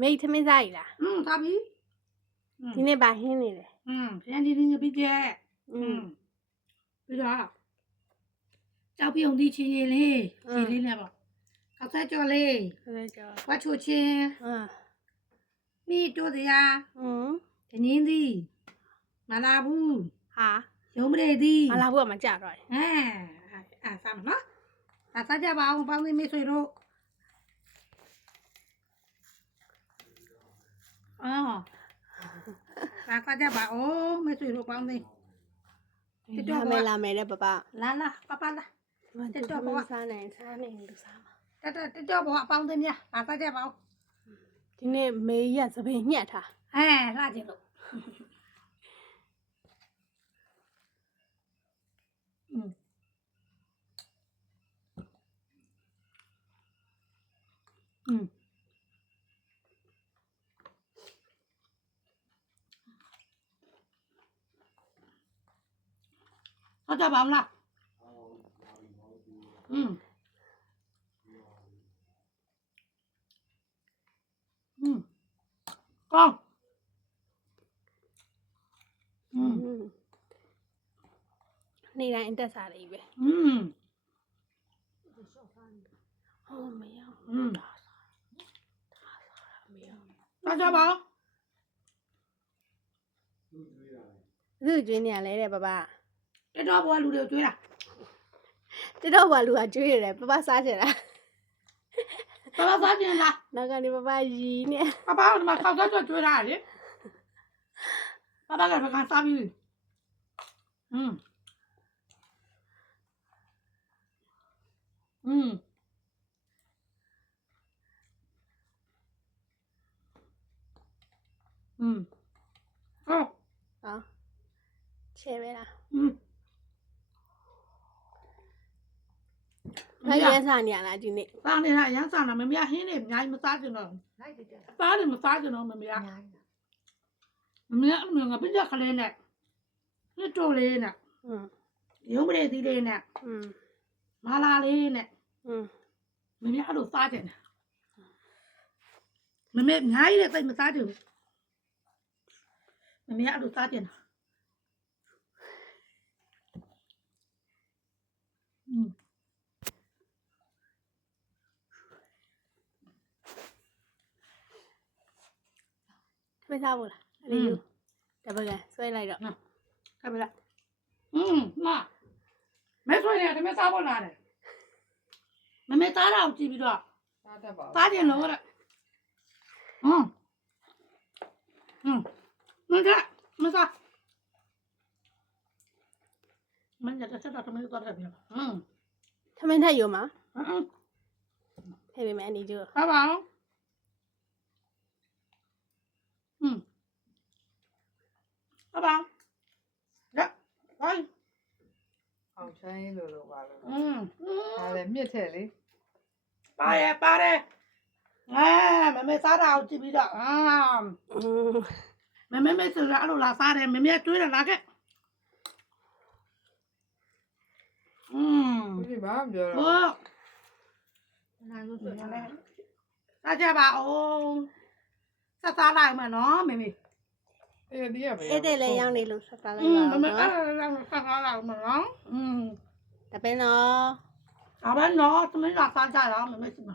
မေထမင်းစားရလား စားပြီ ဒီနေ့ဘာဟင်းနေလဲ ဖျန်ဒီငပိကျက်ပြီးတော့ကြောက်ပြုံသီးချီလေးနဲ့ပေါ့ကောက်ဆက်ကြော်လေး ဆိုတော့ကြော ဝတ်ချိုချင်း မိတို့တရား တငင်းသည်မလာဘူး ဟာ ရုံးမရေသည် မလာဘူးကမကြတော့ စားမနော်စားကြပါအောင်ပေါင်းသိမိတ်ဆွေတို့စားကြပါအောင်မိတ်ဆွေတို့ပေါင်းသိ လာမယ်တဲ့ပပ လာပပလာ တက်တော့ဘစားနိုင်လူစားမှာ တက်တော့ဘောအပေါင်းသိများစားကြပါအောင် ဒီနေ့မေးရသပင်ညှက်ထား လှကြည့်လို့စားကြပါအောင်လားကောင်းနေ့တိုင်းအတက်စားလေးပဲဟောမရစားကြပါအောင်သူ့ကျွေးနေရလဲတဲ့ပပ တက်တော့ဘောလူတွေကျွေးတာ တက်တော့ဘာလူကကျွေးရတယ်ပပစားကြတာ ပပစားကြင်လား နောက်ကနေပပရီနေ ပပကဒီမှာခောက်စားကျွေးတာလေပပကဘကစားပြီချဲပဲလားဘာရဲစားနေရလားဒီနေ့ စားနေတာရမ်းစားတာမမဟင်းနေအများကြီးမစားကြတော့စားတယ်မစားကြတော့မမအမငါပြကြခလေးနဲ့နှစ်တိုလေးနဲ့ရုံးပရိသီးလေးနဲ့မာလာလေးနဲ့မမအဲ့လိုစားကြတယ်မမအများကြီးလည်းသိမစားကြဘူးမမအဲ့လိုစားကြတယ်မစားဘူးလားအဲ့ဒီတပကံဆွဲလိုက်တော့ ကပ်ပါလားမဲဆွဲနေတယ်မဲစားဖို့လာတယ်မမဲသားတော့ကြည့်ပြီးတော့စားကြလို့တဲ့မစားမင်းจะဆက်တော့မင်းတော့တယ်ဗျထမင်းထက်ယူမှာထည့်ပေးမယ်အနေကျိုး ပါပါအောင်ပါပါလက်ဟိုင်း အောင်ချိုင်းလို့ပါလို့ဒါလည်းမြစ်ထဲလေ ပါတယ်မမေစားတာကိုကြည့်ပြီးတော့မမေဆိုရအဲ့လိုလာစားတယ်မမေတွေးတယ်လားကဲဒီမှာပြောတော့ ဟုတ်နာလို့ဆိုရတယ်စားကြပါဦးစားလိုက်မယ်နော်မမေ ဒီရပဲ အဲ့တဲ့လည်းရောက်နေလို့ဆက်စားလိုက် မ ပါ မေ တော့ အဲ့ နော် ဒါစားလိုက်မယ်နော်တပင်းတော့ ဒါပဲနော်သမီးလာစားကြရအောင်မမေစီမ